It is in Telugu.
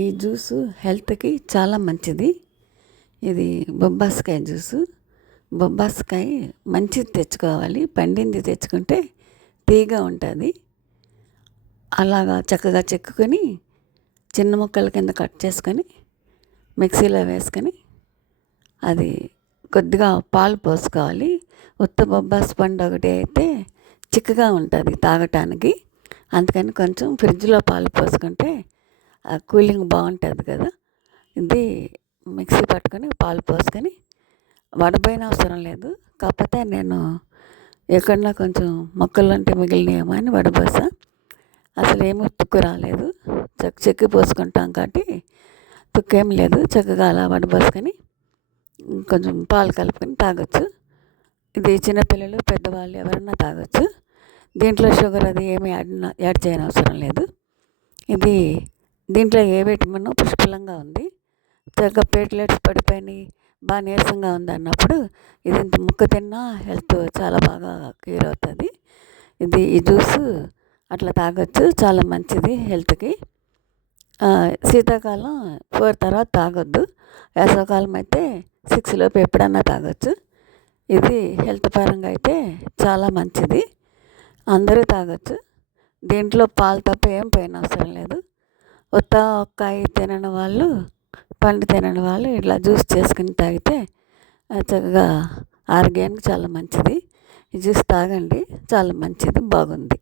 ఈ జ్యూసు హెల్త్కి చాలా మంచిది. ఇది బొబ్బాస్కాయ జ్యూసు. బొబ్బాస్కాయ మంచిది తెచ్చుకోవాలి, పండింది తెచ్చుకుంటే తీయగా ఉంటుంది. అలాగా చక్కగా చెక్కుకొని చిన్న ముక్కల కింద కట్ చేసుకొని మిక్సీలో వేసుకొని అది కొద్దిగా పాలు పోసుకోవాలి. ఉత్త బొబ్బాస్ పండు ఒకటి అయితే చిక్కగా ఉంటుంది తాగటానికి. అందుకని కొంచెం ఫ్రిడ్జ్లో పాలు పోసుకుంటే కూలింగ్ బాగుంటుంది కదా. ఇది మిక్సీ పట్టుకొని పాలు పోసుకొని వడపోయిన అవసరం లేదు. కాకపోతే నేను ఎక్కడన్నా కొంచెం మొక్కలంటే మిగిలినాయేమో అని వడపోసా. అసలు ఏమీ తుక్కు రాలేదు. చెక్కి పోసుకుంటాం కాబట్టి తుక్కేం లేదు. చక్కగా అలా వడపోసుకొని కొంచెం పాలు కలుపుకొని తాగొచ్చు. ఇది చిన్నపిల్లలు పెద్దవాళ్ళు ఎవరన్నా తాగొచ్చు. దీంట్లో షుగర్ అది ఏమీ యాడ్ చేయని అవసరం లేదు. ఇది దీంట్లో ఏ విటమిన్ పుష్కలంగా ఉంది. చక్కగా ప్లేట్లెట్స్ పడిపోయినాయి, బాగా నీరసంగా ఉంది అన్నప్పుడు ఇది ఇంత ముక్క తిన్నా హెల్త్ చాలా బాగా క్యూర్ అవుతుంది. ఈ జ్యూసు అట్లా తాగొచ్చు, చాలా మంచిది హెల్త్కి. శీతాకాలం 4 తర్వాత తాగొద్దు. వేసవకాలం అయితే 6 లోపు ఎప్పుడన్నా తాగొచ్చు. ఇది హెల్త్ పరంగా అయితే చాలా మంచిది, అందరూ తాగొచ్చు. దీంట్లో పాలు తప్ప ఏం పోయిన అవసరం లేదు. కాయ తినని వాళ్ళు, పండు తినని వాళ్ళు ఇట్లా జ్యూస్ చేసుకుని తాగితే చక్కగా ఆరోగ్యానికి చాలా మంచిది. ఈ జ్యూస్ తాగండి, చాలా మంచిది, బాగుంది.